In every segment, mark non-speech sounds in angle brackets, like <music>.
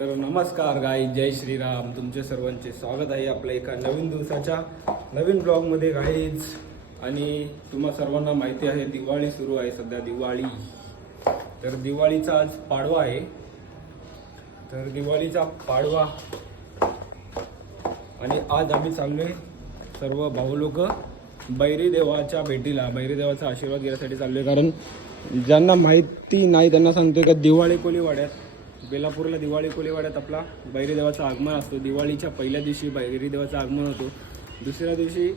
तर नमस्कार गाई जय श्रीराम. तुमचे सर्वांचे स्वागत आहे आपल्या एका नवीन दिवसाच्या नवीन ब्लॉगमध्ये गाईज. आणि तुम्हा सर्वांना माहिती आहे दिवाळी सुरू आहे सध्या दिवाळी. तर दिवाळीचा आज पाडवा आहे. तर दिवाळीचा पाडवा. आणि आज आम्ही चाललोय सर्व भाऊ लोक बैरी देवाच्या भेटीला. बैरी देवाचा आशीर्वाद घेण्यासाठी चाललोय. कारण ज्यांना माहिती नाही त्यांना सांगतोय का दिवाळी कोलीवाड्यात बेलापूरला दिवाळी कोलेवाड्यात आपला बैरीदेवाचं आगमन असतो. दिवाळीच्या पहिल्या दिवशी बैरीदेवाचं आगमन होतो. दुसऱ्या दिवशी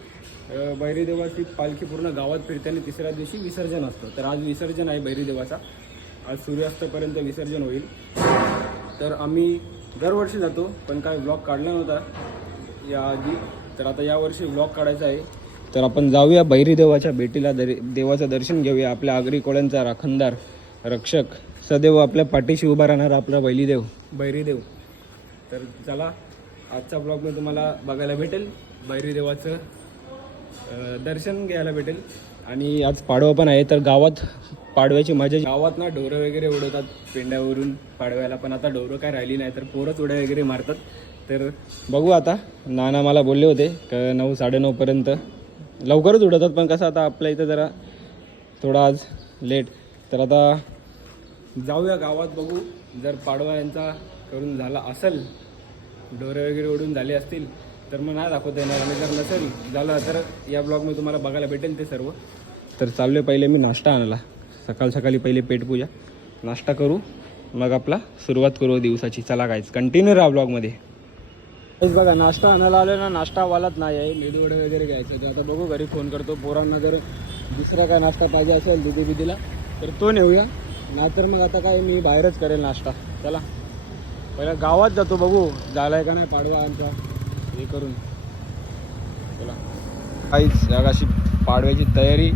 बैरीदेवाची पालखी पूर्ण गावात फिरते आणि तिसऱ्या दिवशी विसर्जन असतं. तर आज विसर्जन आहे बैरीदेवाचा. आज सूर्यास्तपर्यंत विसर्जन होईल. तर आम्ही दरवर्षी जातो पण काय ब्लॉग काढला नव्हता. याआधी तर आता यावर्षी ब्लॉग काढायचा आहे. तर आपण जाऊया बैरी देवाच्या भेटीला दर देवाचं दर्शन घेऊया. आपल्या आगरी कोळ्यांचा राखणदार रक्षक सदैव आपल्या पाठीशी उभा राहणार आपला बैलीदेव बैरीदेव. तर चला आजचा ब्लॉगमध्ये तुम्हाला बघायला भेटेल. बैरीदेवाचं अं, दर्शन घ्यायला भेटेल. आणि आज पाडवा पण आहे तर गावात पाडव्याची मजा गावात ना ढोरं वगैरे उडवतात पेंड्यावरून पाडव्याला. पण आता ढोरं काय राहिली नाही तर पोरंच उड्या वगैरे मारतात. तर बघू आता. नाना मला बोलले होते क नऊ साडेनऊपर्यंत लवकरच उडवतात पण कसं आता आपल्या इथं जरा थोडा आज लेट तर आता जाऊया गावात बघू. जर पाडवा यांचा करून झाला असेल डोरे वगैरे उडून झाले असतील तर मग नाही दाखवता येणार. आणि जर नसेल झालं तर या ब्लॉगमध्ये तुम्हाला बघायला भेटेल ते सर्व. तर चालले पहिले मी नाश्ता आणला सकाळ सकाळी पहिले पेटपूजा नाश्ता करू मग आपला सुरुवात करू दिवसाची. चला कायच कंटिन्यू राहा ब्लॉगमध्ये बघा नाश्ता आणायला आलो ना नाश्ता वालाच नाही आहे. लेडी वडे वगैरे घ्यायचं तर आता बघू घरी फोन करतो. पोरांना जर दुसरा काय नाश्ता पाहिजे असेल दुधी बिदीला तर तो नेऊया. नाहीतर मग आता काय मी बाहेरच करेल नाश्ता. चला. पहिला गावात जातो बघू. झाला आहे का नाही पाडवा आमचा? हे करून. चला. काहीच अशी पाडव्याची तयारी.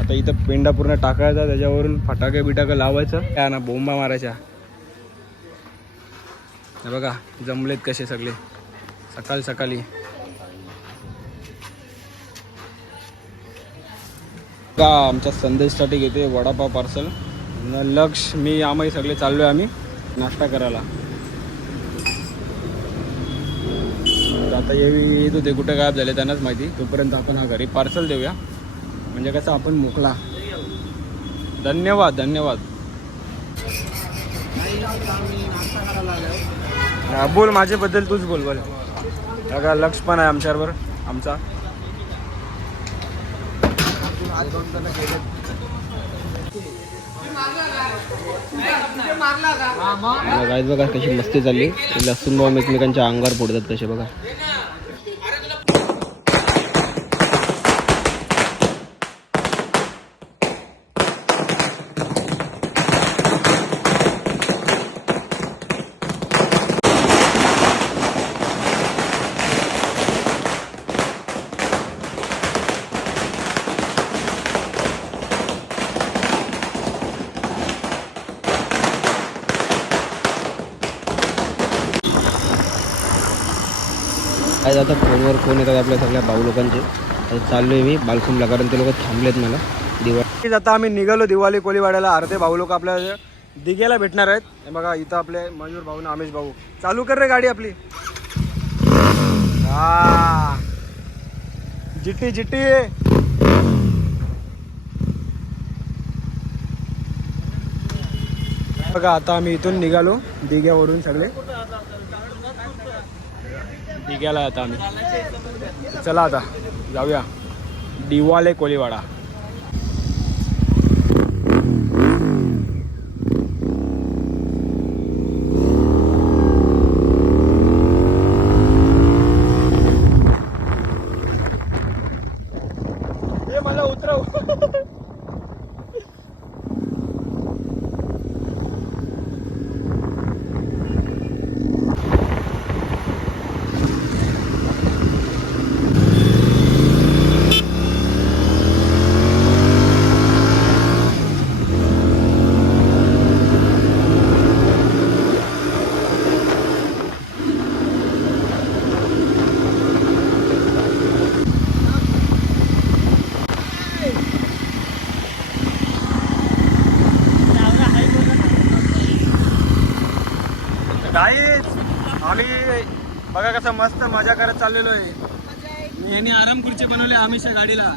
आता इथं पेंडा पूर्ण टाकायचा त्याच्यावरून फटाके बिटाके लावायचं. त्या ना बोंबा मारायच्या. हे बघा जमलेत कसे सगळे. सकाळ सकाळी. का आमच्या संदेशसाठी घेते वडापाव पार्सल लक्ष मी आम्ही सगळे चाललोय आम्ही नाश्ता करायला. आता येवी येत होते कुठे गायब झाले त्यांनाच माहिती. तोपर्यंत आपण हा घरी पार्सल देऊया. म्हणजे कसं आपण मोकला धन्यवाद धन्यवाद. हा, बोल माझ्याबद्दल तूच बोल बोल. बघा लक्ष पण आहे आमच्याबरोबर आमचा. बघा कशी मस्ती चालली. लसूण बॉम्ब एकमेकांच्या अंगावर फोडतात कसे बघा. काय आता फोनवर फोन येतात आपल्या सगळ्या भाऊ लोकांचे. आता चाललोय मी बालकुमला कारण ते लोक थांबलेत मला. दिवाळी आता आम्ही निघालो दिवाळी कोळीवाड्याला. अर्धे भाऊ लोक आपल्या दिघ्याला भेटणार आहेत. बघा इथं आपले मयूर भाऊ ना आमेश भाऊ. चालू कर रे गाडी आपली. हा जिट्टी जिट्टी. बघा आता आम्ही इथून निघालो दिघ्यावरून सगळे. निघायला आता आम्ही. चला आता जाऊया. दिवाले कोळीवाडा हे मला उतरव काहीच आम्ही बघा कसं मस्त मजा आहे. यांनी आराम खुर्ची बनवली आमिषा गाडीला.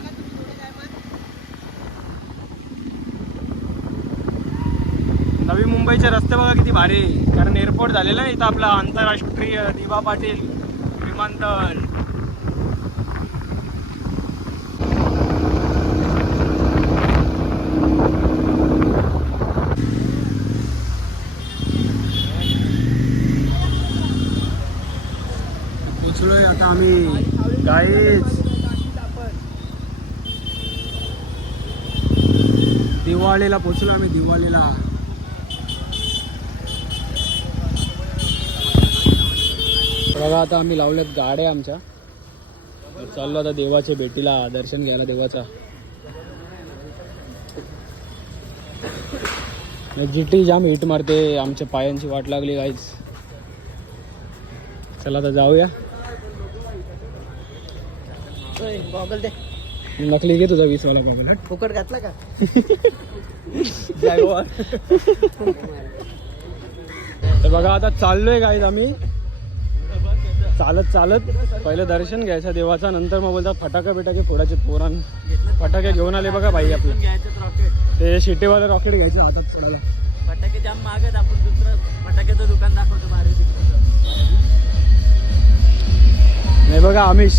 नवी मुंबईचे रस्ते बघा किती भारी. कारण एअरपोर्ट झालेलं आहे इथं आपला आंतरराष्ट्रीय दिवा पाटील विमानतळ पोचलोय आता आम्ही. गाईच दिवाळीला पोचलो आम्ही दिवाळीला. बघा आता आम्ही लावल्यात गाड्या आमच्या. चाललो आता देवाच्या भेटीला दर्शन घ्यायला देवाचा. जिटी जाम हिट मारते आमच्या पायांची वाट लागली काहीच चला आता जाऊया. गॉगल दे. नकली घे तुझा वीस वाला बघा फुकट घातला का? तर बघा आता चाललोय गाईज आम्ही. चालत चालत. पहिलं दर्शन घ्यायचं देवाचा नंतर मग बोलतात फटाके बिटाके फोडायचे पोरान फटाके घेऊन आले बघा बाई आपलं. ते शिटेवाले रॉकेट घ्यायचे हातात फोडायला. फटाके जाम मागत आपण दुसरं फटाक्याचं दुकान दाखवतो. नाही बघा आमिष.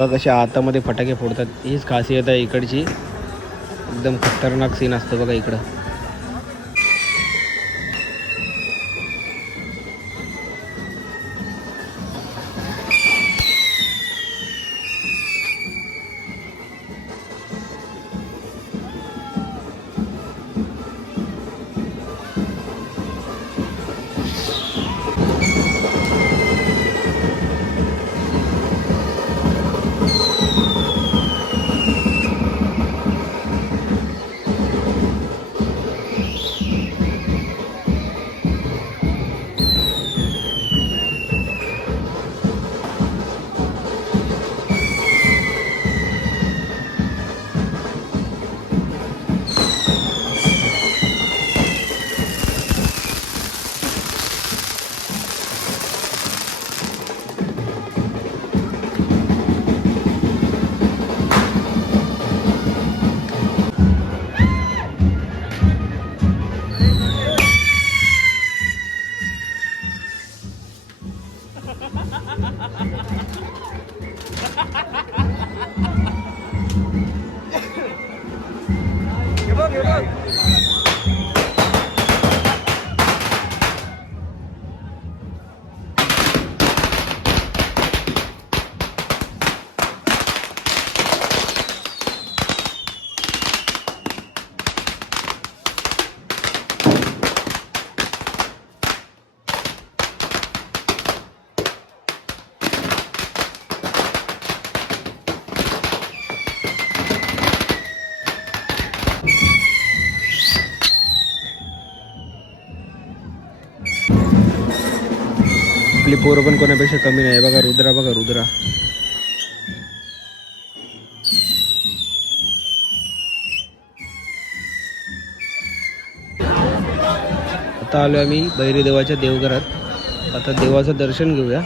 बघा कशा हातामध्ये फटाके फोडतात. हीच खासियत आहे इकडची. एकदम खतरनाक सीन असतं बघा इकडं. आपली पोरं पण कोणापेक्षा कमी नाही. बघा रुद्रा बघा रुद्रा. आता आलो आम्ही बहिरी देवाच्या देवघरात. आता देवाचं दर्शन घेऊया.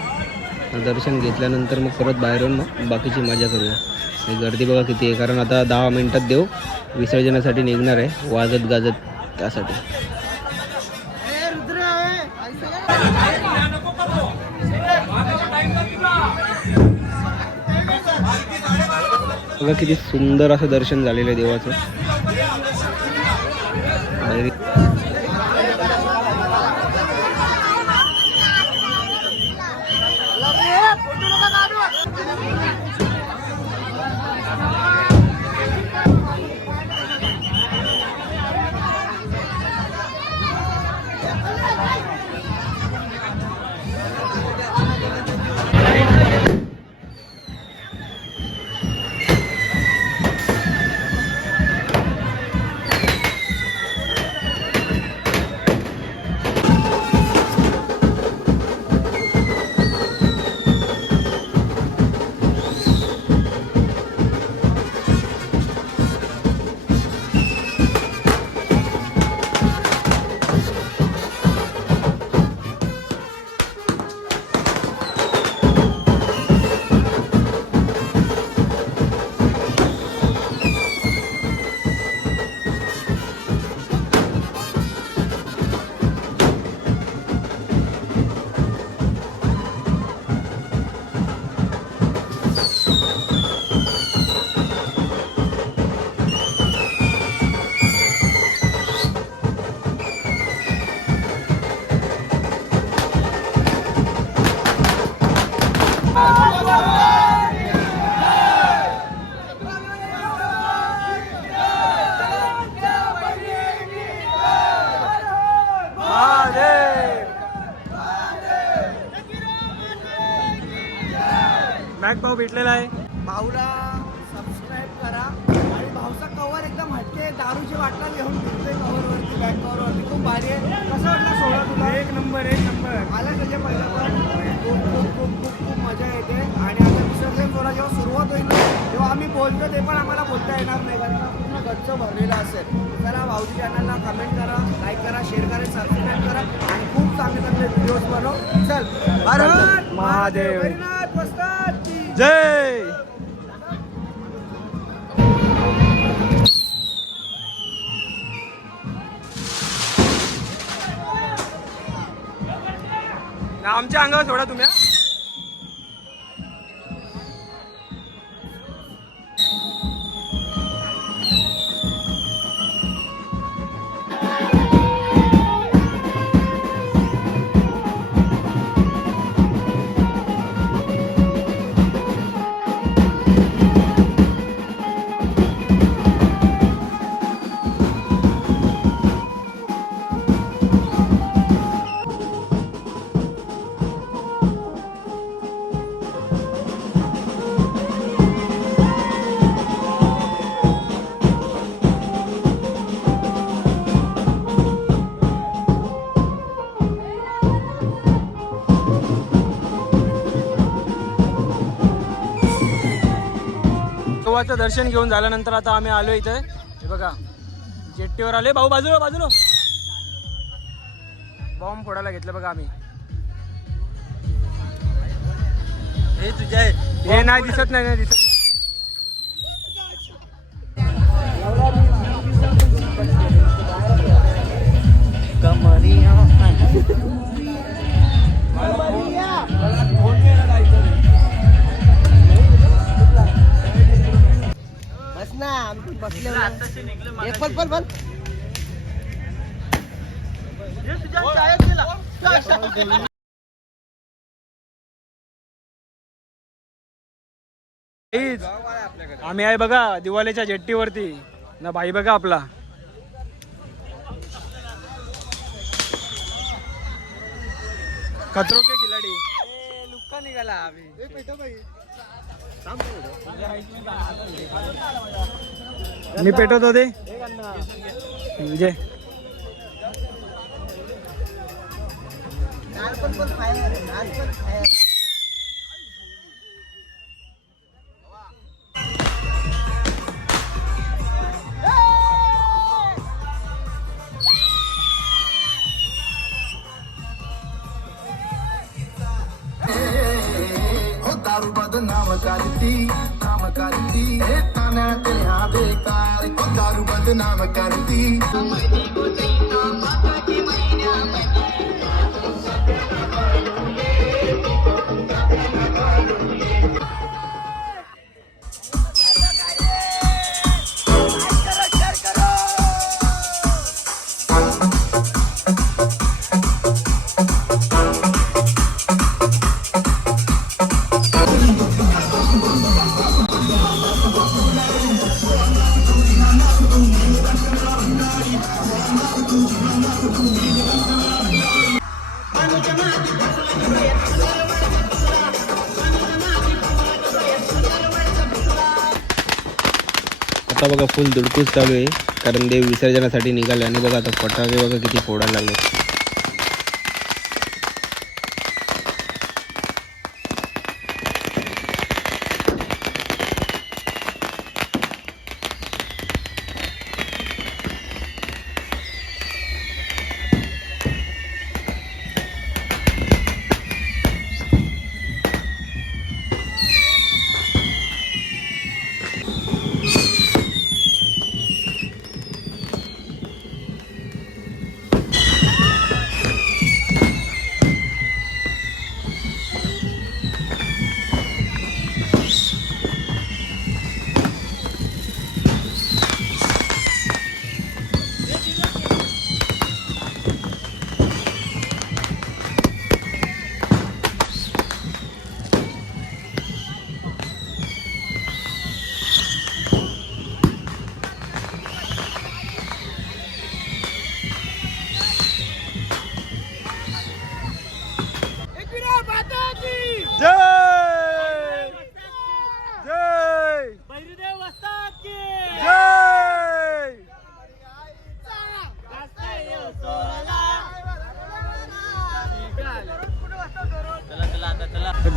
दर्शन घेतल्यानंतर मग परत बाहेरून मग बाकीची मजा करूया. गर्दी बघा किती आहे. कारण आता दहा मिनिटात देव विसर्जनासाठी निघणार आहे. वाजत गाजत त्यासाठी. बघा किती सुंदर असं दर्शन झालेलं आहे देवाचं. भाऊला सबस्क्राईब करा. आणि भाऊचा कवर एकदम हटके दारूची बाटला घेऊन फिरतोय कवरवरती बॅक कवरवरती खूप भारी आहे. कसं वाटलं सोळा तुला? एक नंबर एक नंबर. मला त्याच्या पहिलं पण खूप खूप खूप खूप खूप मजा येते. आणि आता विसर्जन सोहळा जेव्हा सुरुवात होईल तेव्हा आम्ही बोलतो ते पण आम्हाला बोलता येणार नाही. कारण का पूर्ण गच्च भरलेला असेल. चला भाऊजी चॅनलला कमेंट करा लाईक करा शेअर करा सबस्क्राईब करा. आणि खूप चांगले चांगले व्हिडिओज बनव. चल. हर हर महादेव. जय. आमच्या अंगावर सोडा तुम्ही देवाचं दर्शन घेऊन झाल्यानंतर आता आम्ही आलो इथे. हे बघा जेट्टीवर आले भाऊ बाजूला बाजूला. बॉम्ब फोडायला घेतलं बघा आम्ही. हे तुझ्या हे नाही दिसत नाही नाही दिसत बसले हे पण पण पण हेच. आम्ही आहे बघा दिवाळीच्या जेट्टीवरती. ना भाई बघा आपला. खतरो के खिलाडी. लुक्का निघाला आम्ही. मी पेटवत होते म्हणजे पण पण फायर पण फायर आता बघा फुल दुडकूच चालू आहे. कारण देव विसर्जनासाठी निघाले आणि बघा आता फटाके बघा किती फोडायला लागले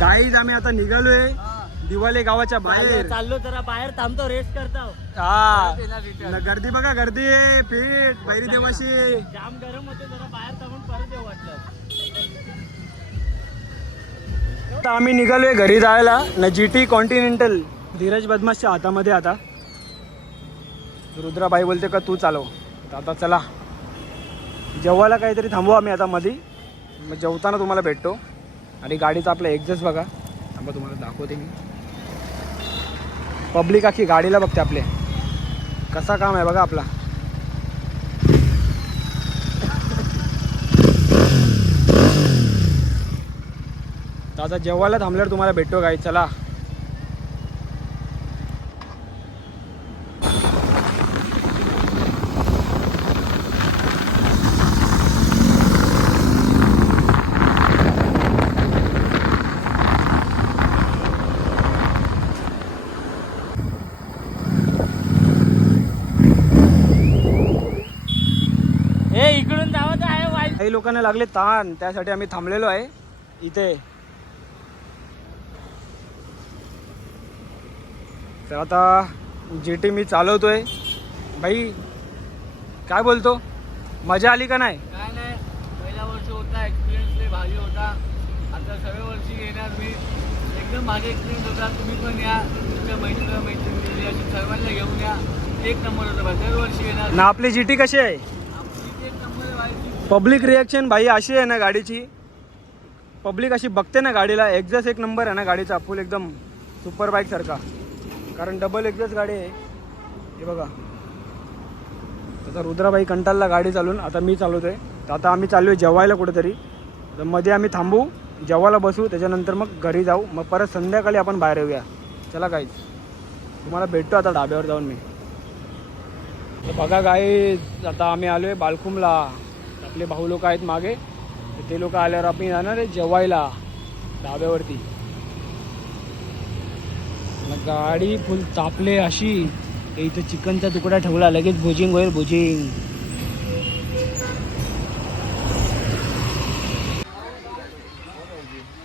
गाईज आम्ही आता निघालोय दिवाले गावाच्या बाहेर. चाललो जरा बाहेर थांबतो रेस्ट करतो. हा. गर्दी बघा गर्दी आहे. पीठ बैरी देवाशी. जाम गरम होते जरा बाहेर थांबून परत येऊ वाटलं. आता आम्ही निघालोय घरी जायला. न जी टी कॉन्टिनेंटल धीरज बदमाशच्या हातामध्ये आता. रुद्राबाई बोलते का तू चालव. आता चला. जेवायला काहीतरी थांबू आम्ही आता मधी. मग जेवताना तुम्हाला भेटतो. आणि गाडीचा आपला एक्झस्ट बघा. थांबा तुम्हाला दाखवते मी. पब्लिक आखी गाडीला बघते आपले. कसा काम आहे बघा आपला. दादा जेवायला थांबल्यावर तुम्हाला भेटतो गाई. चला ए इकडून जावं तर आहे वाईट काही लोकांना लागले ताण त्यासाठी आम्ही थांबलेलो आहे. इथे. तर आता जी टी मी चालवतोय. भाई काय बोलतो? मजा आली का नाही? काय नाही. पहिल्या वर्ष होता एक्सपिरियन्स लय भारी होता. आता सगळ्या वर्षी येणार मी. एकदम भारी एक्सपिरियन्स होता. तुम्ही पण या. तुमच्या मैत्रिणी मैत्रिणी अशी सर्वांना घेऊन या. एक नंबर होता. दरवर्षी येणार. ना आपली जी टी कशी आहे आमची एक नंबर आहे भाई पब्लिक रिॲक्शन भाई अशी आहे ना गाडीची. पब्लिक अशी बघते ना गाडीला. एक्झॅस्ट एक नंबर आहे ना गाडीचा फुल एकदम सुपर बाईक सारखा. कारण डबल एक्झॅस्ट गाडी आहे. हे बघा. आता रुद्राबाई कंटालला गाडी चालून आता मी चालवतोय. तर आता आम्ही चाललो आहे जेवायला कुठेतरी. तर मध्ये आम्ही थांबू जेवायला बसू त्याच्यानंतर मग घरी जाऊ. मग परत संध्याकाळी आपण बाहेर येऊया. चला काहीच तुम्हाला भेटतो आता ढाब्यावर जाऊन मी. तर बघा गाई आता आम्ही आलो आहे बालकुमला आपले भाऊ लोक आहेत मागे ते लोक आल्यावर आपण जाणार आहे जेवायला ढाब्यावरती मग गाडी फुल तापले अशी इथं चिकनचा तुकडा ठेवला लगेच भुजिंग होईल भुजिंग.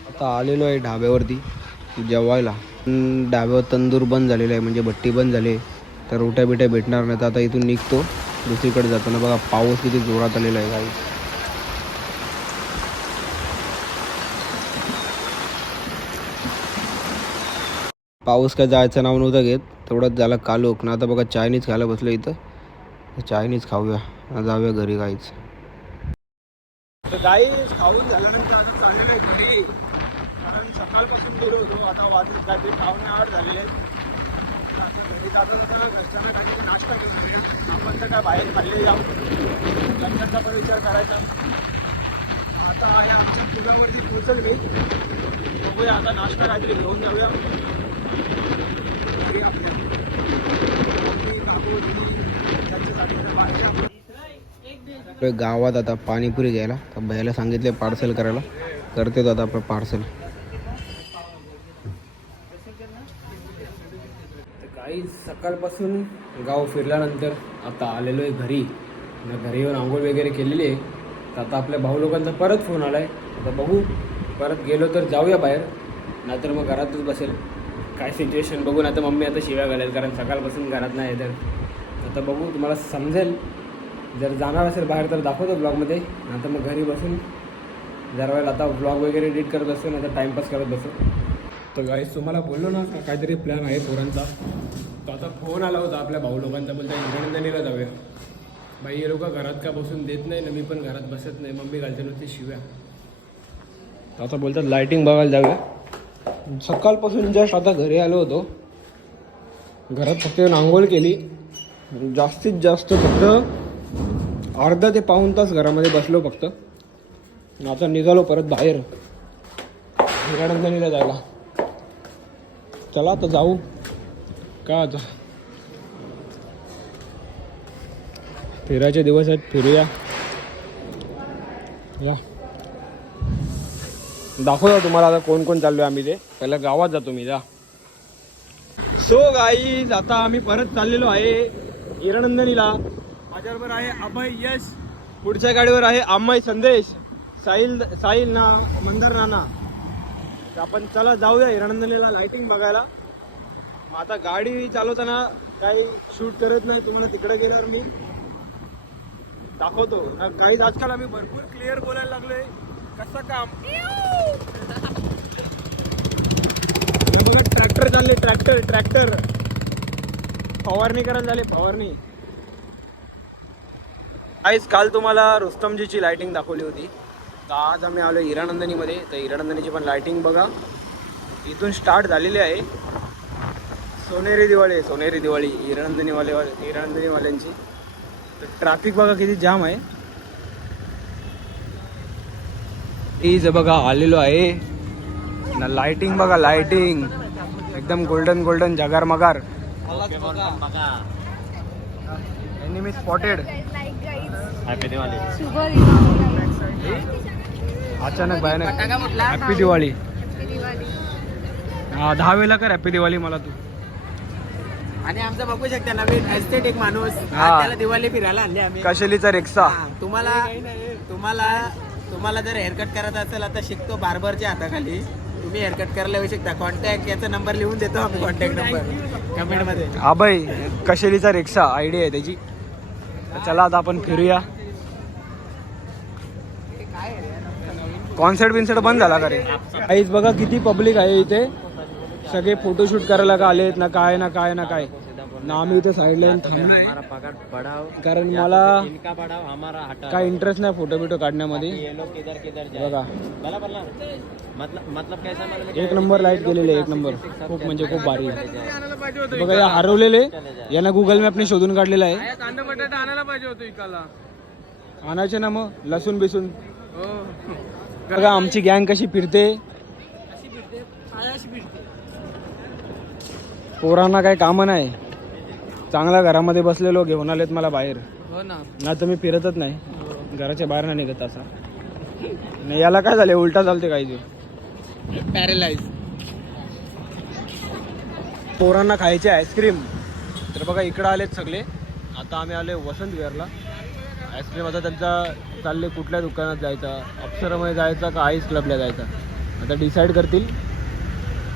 आता आलेलो आहे ढाब्यावरती जेवायला. ढाब्यावर तंदूर बंद झालेला आहे म्हणजे भट्टी बंद झाली तर रोट्या बिट्या भेटणार नाही तर आता इथून निघतो. दुसरीकडे जाताना बघा पाऊस किती जोरात आलेला आहे काही पाऊस काय जायचं नाव नव्हतं घेत. तेवढंच झाला कालोख ना आता बघा चायनीज खायला बसलो इथं. चायनीज खाऊया. ना जाऊया घरी काहीच गाई खाऊन झाल्यानंतर आता चाललेलं आहे घरी. कारण सकाळपासून गेलो होतो. आता वाजत काहीतरी पावणे आठ झालेले आहेत. आता घरी नाश्ता घेऊन आपण तर काय बाहेर खाल्ले जाऊ घरच्यांचा पण विचार करायचा आता या आमच्या पुलावरती पोचल मी बघूया आता नाश्ता काहीतरी घेऊन जाऊया आपल्या काकू, त्यांच्यासाठी बाहेर गावात आता पाणीपुरी घ्यायला. तर भैयाला सांगितले पार्सल करायला. करते तो आता आपण पार्सल तर काही सकाळपासून गाव फिरल्यानंतर आता आलेलो आहे घरी घरी येऊन आंघोळ वगैरे केलेली आहे. तर आता आपल्या भाऊ लोकांचा परत फोन आला आहे आता बघू. परत गेलो तर जाऊया बाहेर. नाहीतर मग घरातच बसेल. काय सिच्युएशन बघून आता मम्मी आता शिव्या घालेल कारण सकाळपासून घरात नाही तर आता बघू तुम्हाला समजेल. जर जाणार असेल बाहेर तर दाखवतो ब्लॉगमध्ये नंतर मग घरी बसून जरा वेळेला आता ब्लॉग वगैरे एडिट करत असतो नाही तर टाईमपास करत बसतो तर गाईस तुम्हाला बोललो ना काहीतरी प्लॅन आहे पोरांचा. तो आता फोन आला होता आपल्या भाऊ लोकांचा बोलता इंग्रंदनीला जाऊया. बाई हे लोक घरात का बसून देत नाही ना? मी पण घरात बसत नाही. मम्मी घालते नव्हती शिव्या. आता बोलतात लाईटिंग बघायला जाऊया. सकाळपासून जस्ट आता घरी आलो होतो. घरात फक्त येऊन आंघोळ केली. जास्तीत जास्त फक्त अर्धा ते पाऊण तास घरामध्ये बसलो फक्त. आता निघालो परत बाहेर. हिरानंदनीला जायला. चला आता जाऊ. का फिरायचे दिवस आहेत फिरूया. या दाखवतो तुम्हाला आता कोण कोण चाललोय आम्ही ते. पहिला गावात जातो मी जा. सो गाईज आता आम्ही परत चाललेलो आहे हिरानंदनीला माझ्याबरोबर आहे अभय यश पुढच्या गाडीवर आहे अम्माई संदेश. साहिल साहिल ना मंदर नाना. तर आपण चला जाऊया हिरणंदनीला लाइटिंग बघायला. मग आता गाडी चालवताना काही शूट करत नाही तुम्हाला तिकडे गेल्यावर मी दाखवतो. काहीच काही आजकाल आम्ही भरपूर क्लिअर बोलायला लागलोय. कसं काम? ट्रॅक्टर चालले ट्रॅक्टर ट्रॅक्टर फवारणी करायला झाले फवारणी. आईच काल तुम्हाला रुस्तमजीची लाइटिंग दाखवली होती. तर आज आम्ही आलो हिरानंदनीमध्ये. तर हिरानंदनीची पण लाइटिंग बघा. इथून स्टार्ट झालेली आहे. सोनेरी दिवाळी आहे सोनेरी दिवाळी हिरानंदनीवाले हिरानंदनीवाल्यांची तर ट्रॅफिक बघा किती जाम आहे. इज बघा आलेलो आहे. ना लाइटिंग बघा लाइटिंग एकदम गोल्डन गोल्डन जगार मगार. एनिमी स्पॉटेड अचानक भयानक. हॅपी दिवाळी हा दहा वेळेला कर हॅपी दिवाळी मला तू. आणि आमचं बघू शकता नवीन एस्थेटिक माणूस. हा. आज त्याला दिवाळी फिरायला आणली आम्ही. कशेलीचा रिक्षा हा, तुम्हाला तुम्हाला तुम्हाला जर हेअरकट करायचा असेल आता शिकतो बार्बरच्या हाताखाली. तुम्ही हेअरकट करायला येऊ शकता. कॉन्टॅक्ट याचा नंबर लिहून देतो आम्ही कॉन्टॅक्ट नंबर कमेंटमध्ये. आबाई कशेलीचा रिक्षा आयडिया आहे त्याची. तर चला आता आपण फिरूया. कॉन्सर्ट बिन्सर्ट बंद झाला का रे? काहीच बघा किती पब्लिक आहे इथे. सगळे फोटोशूट करायला का आलेत? ना काय ना काय ना काय? ना आम्ही इथे साईडला येऊन थांबलोय कारण मला काय इंटरेस्ट नाही फोटो बिटो काढण्यामध्ये. बघा. एक नंबर लाइट केलेले एक नंबर खूप म्हणजे खूप भारी. बघा या हरवलेले यांना गुगल मॅपने शोधून काढलेलं आहे. कांदा बटाटा आणायला पाहिजे होतो इकाला आणायचे ना मग लसूण बिसून. बघा आमची गँग कशी फिरते. पोरांना काही कामं नाही. चांगल्या घरामध्ये बसलेलो घेऊन आलेत मला बाहेर. हो ना. ना तर मी फिरतच नाही. घराच्या बाहेर नाही निघत असा. नाही याला काय झाले उलटा चालते काही पॅरेलाइज पोरांना खायचे आईस्क्रीम. तर बघा इकडं आलेत सगळे. आता आम्ही आले वसंत विहारला. आईस्क्रीम आता त्यांचा चालले कुठल्या दुकानात जायचा अप्सरामध्ये जायचा का आईस क्लबला जायचा? आता डिसाईड करतील.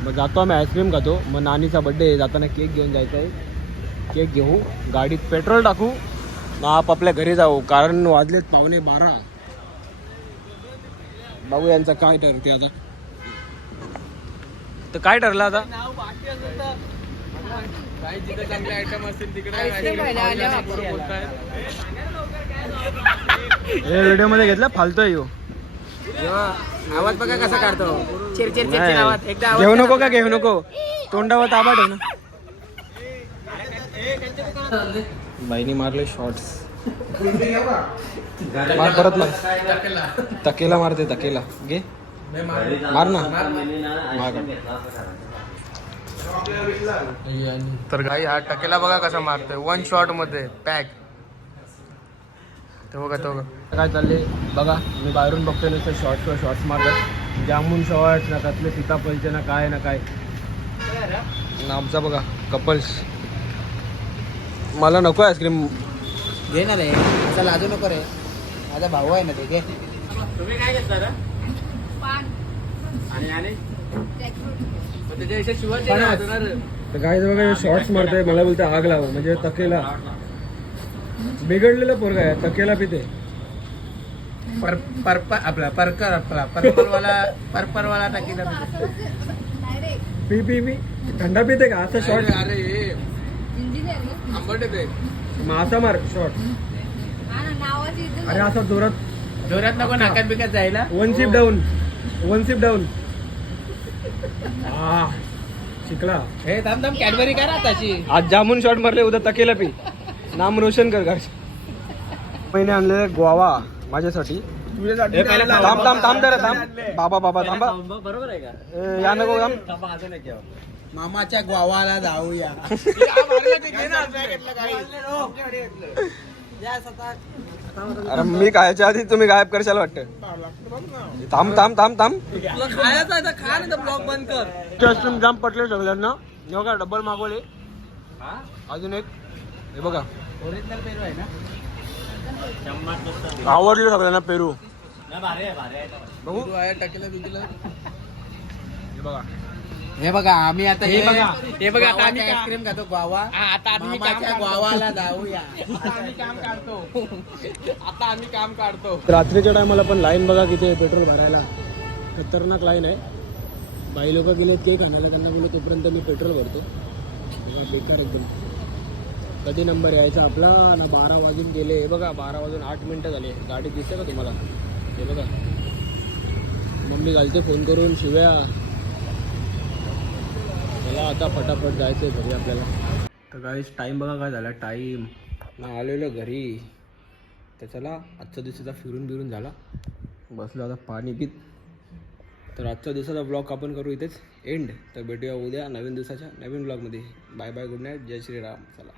मग जातो आम्ही आईस्क्रीम खातो. मग नानीचा बड्डे जाताना केक घेऊन जायचा आहे केक घेऊ गाडीत पेट्रोल टाकू. मग आपापल्या घरी जाऊ कारण वाजलेत पावणे बारा. बाबू यांचं काय ठरते आता. तर काय ठरलं आता? काही जिथे चांगले आयटम असतील तिकडे हे व्हिडिओमध्ये घेतला फालतोय यो. आवाज बघा कसा काढतो. चिर चिर चिर चिर आवाज. एकदा आवाज घेऊ. नको का घेऊ नको? तोंडावर ताबाट आहे ना. बाईनी मारले शॉर्ट्स मार परत मार. तकेला मारते तकेला. घे. मार ना. मार. तर गाई हा टकेला बघा कसा मारतोय. वन शॉटमध्ये. पॅक तो बघा तो बघा. काय चालले? बघा मी बाहेरून बघतोय नुसतं शॉर्ट किंवा शॉर्ट्स मारतात. जामून शॉर्ट ना त्यातले सीताफळचे ना काय ना काय. ना आमचा बघा कपल्स मला नको आईस्क्रीम घे ना रे. असं लाजू नको रे. माझा भाऊ आहे ना ते घे. तुम्ही काय घेतला रे? आणि आणि? काय बघा शॉर्ट्स मारतोय मला बोलते आग लावा. म्हणजे तकेला. बिघडलेला पोरगा आहे तकेला पिते. पर परप आपला परकर आपला पर्पल वाला पर्पल वाला टाकीला पी पी पी थंडा पिते का? असं शॉर्ट अरे आंबट येते मग असा मार शॉर्ट अरे असा जोरात. जोरात नको नाकात बिकात जायला. One sip down one sip down शिकला. हे थांब थांब कॅडबरी करा आताची आज जामून शॉट मारले उद्या तकेला पी. नाम रोशन कर घर महिने आणलेले गोवा माझ्यासाठी. थांब थांब थांब जरा थांब. बाबा बाबा थांबा. बरोबर आहे का? या नको थांब. मामाच्या गावाला जाऊया. <laughs> अरे मी खायच्या आधी तुम्ही गायब करशाल वाटतं. थांब थांब थांब थांब. खायचं खा नाही तर ब्लॉग बंद कर. कस्टम जाम पटले सगळ्यांना. हे बघा डबल मागवले? अजून एक. हे बघा. ओरिजिनल पेरू आहे ना? आवडले सगळ्यांना पेरू. बघू. आहे टाकेला हे बघा. हे बघा आम्ही आता हे बघा. हे बघा आता आम्ही आईस्क्रीम खातो गोवा आता आम्ही काम मामाच्या काढतो. गोवाला जाऊया. आता आम्ही काम काढतो. आता आम्ही काम काढतो. रात्रीच्या टायमाला पण लाईन बघा किती आहे पेट्रोल भरायला. खतरनाक लाईन आहे. बाई लोक गेलेत केक आणायला त्यांना बोललो तोपर्यंत मी पेट्रोल भरतो. बेकार एकदम. कधी नंबर यायचा आपला? ना बारा वाजून गेले. बघा बारा वाजून आठ मिनटं झाले. गाडी दिसते का तुम्हाला? हे बघा. मम्मी घालते फोन करून शिव्या. चला आता फटाफट जायचं आहे घरी आपल्याला. तर काहीच टाईम बघा काय झाला. टाईम ना आलेलो घरी. तर चला आजचा दिवसाचा फिरून बिरून झाला. बसलो आता पाणी पित. तर आजच्या दिवसाचा ब्लॉग आपण करू इथेच एंड तर भेटूया उद्या नवीन दिवसाच्या नवीन ब्लॉगमध्ये बाय बाय गुड नाईट जय श्रीराम. चला.